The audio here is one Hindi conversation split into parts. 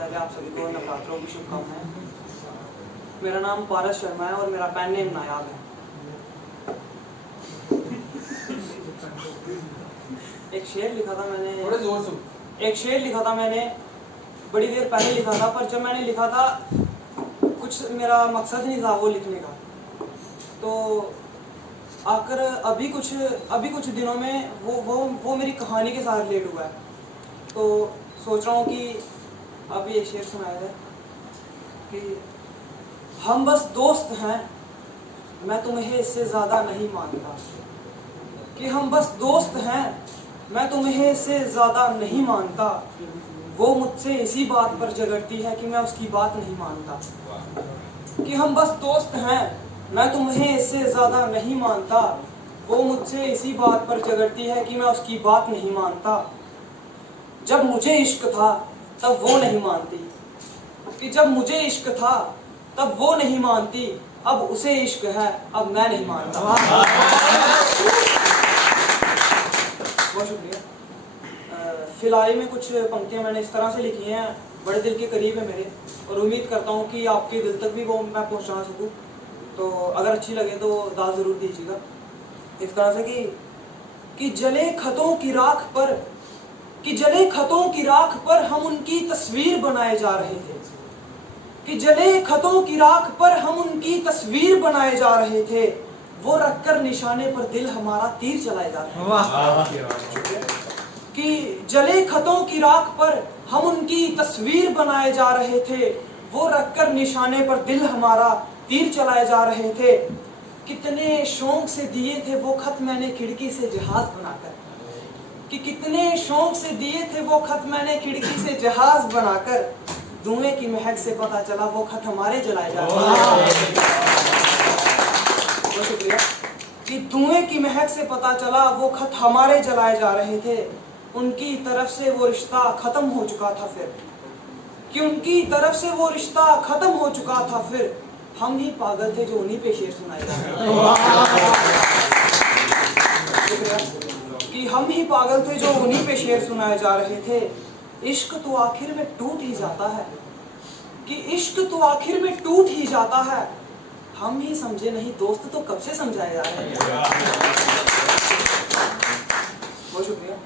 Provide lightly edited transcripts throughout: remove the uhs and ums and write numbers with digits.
पहले आप सभी को नवरात्रों की शुभकामनाएं। मेरा नाम पारस शर्मा है और मेरा पेन नेम नायाब है। एक शेर लिखा था मैंने, थोड़े जोर से। एक शेर लिखा था मैंने, बड़ी देर पहले लिखा था, पर जब मैंने लिखा था कुछ मेरा मकसद नहीं था वो लिखने का। तो आकर अभी कुछ दिनों में वो मेरी कहानी के साथ रिलेट हुआ है। तो सोच रहा हूँ कि अब ये शेर सुनाया जाए कि हम बस दोस्त हैं, मैं तुम्हें इससे ज़्यादा नहीं मानता। कि हम बस दोस्त हैं, मैं तुम्हें इससे ज़्यादा नहीं मानता। वो मुझसे इसी बात पर झगड़ती है कि मैं उसकी बात नहीं मानता। कि हम बस दोस्त हैं, मैं तुम्हें इससे ज़्यादा नहीं मानता। वो मुझसे इसी बात पर झगड़ती है कि मैं उसकी बात नहीं मानता। जब मुझे इश्क था तब वो नहीं मानती, कि जब मुझे इश्क था तब वो नहीं मानती। अब उसे इश्क है, अब मैं नहीं मानता। बहुत शुक्रिया। फिलहाल में कुछ पंक्तियां मैंने इस तरह से लिखी हैं, बड़े दिल के करीब है मेरे, और उम्मीद करता हूँ कि आपके दिल तक भी वो मैं पहुँचा सकूँ। तो अगर अच्छी लगे तो दाद ज़रूर दीजिएगा। इस तरह से कि जले खतों की राख पर, कि जले खतों की राख पर हम उनकी तस्वीर बनाए जा रहे थे। कि जले खतों की राख पर हम उनकी तस्वीर बनाए जा रहे थे। वो रखकर निशाने पर दिल हमारा तीर चलाए जा रहे थे। कि जले खतों की राख पर हम उनकी तस्वीर बनाए जा रहे थे। वो रखकर निशाने पर दिल हमारा तीर चलाए जा रहे थे। कितने शौक से दिए थे वो खत मैंने खिड़की से जहाज बनाकर। कि कितने शौक से दिए थे वो खत मैंने खिड़की से जहाज बनाकर। धुएं की महक से पता चला वो खत हमारे जलाए जा रहे थे। बहुत शुक्रिया। कि धुएं की महक से पता चला वो खत हमारे जलाए जा रहे थे। उनकी तरफ से वो रिश्ता खत्म हो चुका था फिर। कि उनकी तरफ से वो रिश्ता खत्म हो चुका था फिर। हम ही पागल थे जो उन्हीं पे शेर सुनाए जा रहे थे। कि हम ही पागल थे जो उन्हीं पे शेर सुनाए जा रहे थे। इश्क तो आखिर में टूट ही जाता है। कि इश्क तो आखिर में टूट ही जाता है। हम ही समझे नहीं दोस्त तो कब से समझाए जा रहे हैं। बहुत शुक्रिया।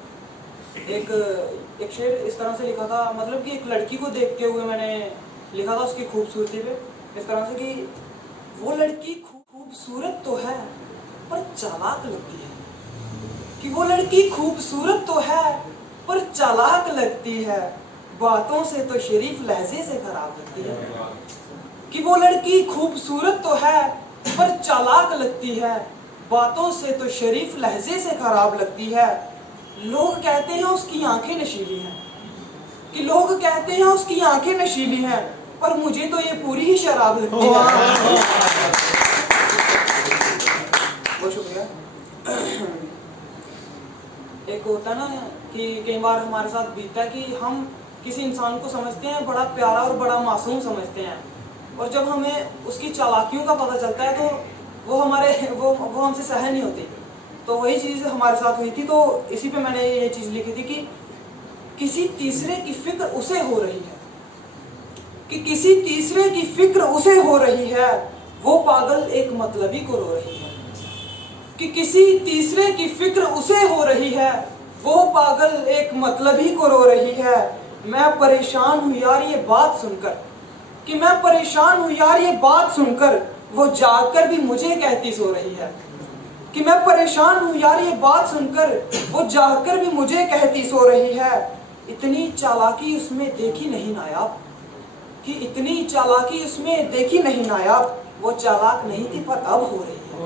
एक शेर इस तरह से लिखा था, मतलब कि एक लड़की को देखते हुए मैंने लिखा था उसकी खूबसूरती पे, इस तरह से कि वो लड़की खूबसूरत तो है पर चालाक लगती है। कि वो लड़की खूबसूरत तो है पर चालाक लगती है। बातों से तो शरीफ लहजे से खराब लगती है। कि वो लड़की खूबसूरत तो है पर चालाक लगती है। बातों से तो शरीफ लहजे से खराब लगती है। लोग कहते हैं उसकी आंखें नशीली हैं। कि लोग कहते हैं उसकी आंखें नशीली हैं, पर मुझे तो ये पूरी ही शराब लगती है। बहुत शुक्रिया। एक होता है ना कि कई बार हमारे साथ बीतता है कि हम किसी इंसान को समझते हैं बड़ा प्यारा और बड़ा मासूम समझते हैं, और जब हमें उसकी चालाकियों का पता चलता है तो वो हमसे सहन नहीं होती। तो वही चीज़ हमारे साथ हुई थी। तो इसी पे मैंने ये चीज़ लिखी थी कि किसी तीसरे की फिक्र उसे हो रही है। कि किसी तीसरे की फिक्र उसे हो रही है। वो पागल एक मतलबी को रो रही है। कि किसी तीसरे की फिक्र उसे हो रही है। वो पागल एक मतलबी को रो रही है। मैं परेशान हूँ यार ये बात सुनकर। कि मैं परेशान हूँ यार ये बात सुनकर। वो जागकर भी मुझे कहती सो रही है। कि मैं परेशान हूँ यार ये बात सुनकर। वो जागकर भी मुझे कहती सो रही है। इतनी चालाकी उसमें देखी नहीं नायाब। कि इतनी चालाकी उसमें देखी नहीं नायाब। वो चालाक नहीं थी पर अब हो रही है।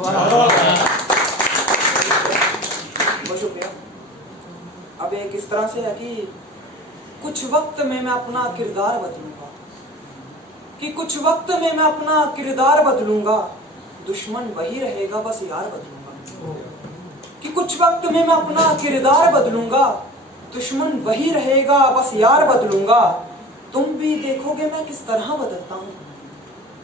बहुत शुक्रिया। अब एक इस तरह से है कि कुछ वक्त में मैं अपना किरदार बदलूंगा। कि कुछ वक्त में मैं अपना किरदार बदलूंगा। दुश्मन वही रहेगा बस यार बदलूंगा। कि कुछ वक्त में मैं अपना किरदार बदलूंगा। दुश्मन वही रहेगा बस यार बदलूंगा। तुम भी देखोगे मैं किस तरह बदलता हूँ।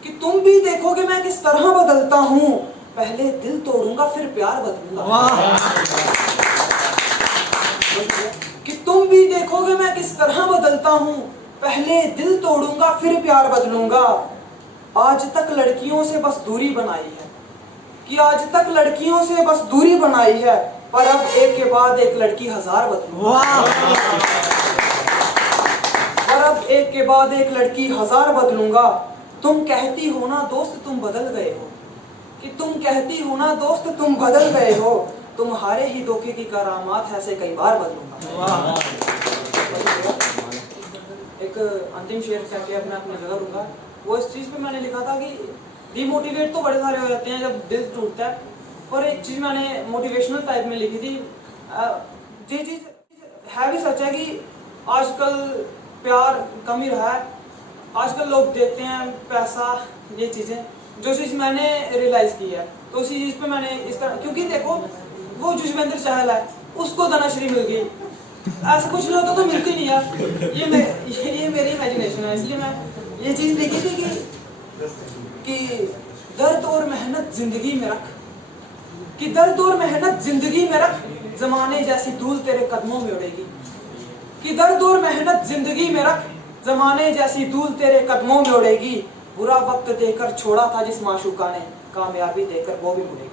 कि तुम भी देखोगे मैं किस तरह बदलता हूँ। पहले दिल तोड़ूंगा फिर प्यार बदलूंगा। कि तुम भी देखोगे मैं किस तरह बदलता हूँ। पहले दिल तोड़ूंगा फिर प्यार बदलूंगा। आज तक लड़कियों से बस दूरी बनाई है, कि आज तक लड़कियों से बस दूरी बनाई है, पर अब एक के बाद एक लड़की हजार बदलूंगा। पर अब एक के बाद एक लड़की हजार बदलूंगा। तुम कहती हो ना दोस्त तुम बदल गए हो, कि तुम कहती हो ना दोस्त तुम बदल गए हो, तुम्हारे ही धोखे की करामात है ऐसे कई बार बदलूंगा। एक अंतिम शेर कह के अपनी जगह दूंगा। वो इस चीज पे मैंने लिखा था कि डिमोटिवेट तो बड़े सारे हो जाते हैं जब दिल टूटता है, पर एक चीज मैंने मोटिवेशनल टाइप में लिखी थी। ये चीज है भी सच है कि आजकल प्यार कम ही रहा है। आजकल लोग देखते हैं पैसा, ये चीजें, जो चीज मैंने रियलाइज की है तो उसी चीज पे मैंने इस तरह, क्योंकि देखो वो जुजवेंद्र चहल है, उसको धनाश्री मिल गई, ऐसा कुछ लोगों तो मिलती नहीं यार। ये मेरी इमेजिनेशन है, इसलिए मैं ये चीज लिखी थी कि दर्द और मेहनत जिंदगी में रख, कि दर्द और मेहनत जिंदगी में रख, जमाने जैसी धूल तेरे कदमों में उड़ेगी। कि दर्द और मेहनत जिंदगी में रख, जमाने जैसी धूल तेरे कदमों में उड़ेगी। बुरा वक्त देकर छोड़ा था जिस माशूका ने, कामयाबी देकर वो भी मुड़ेगी।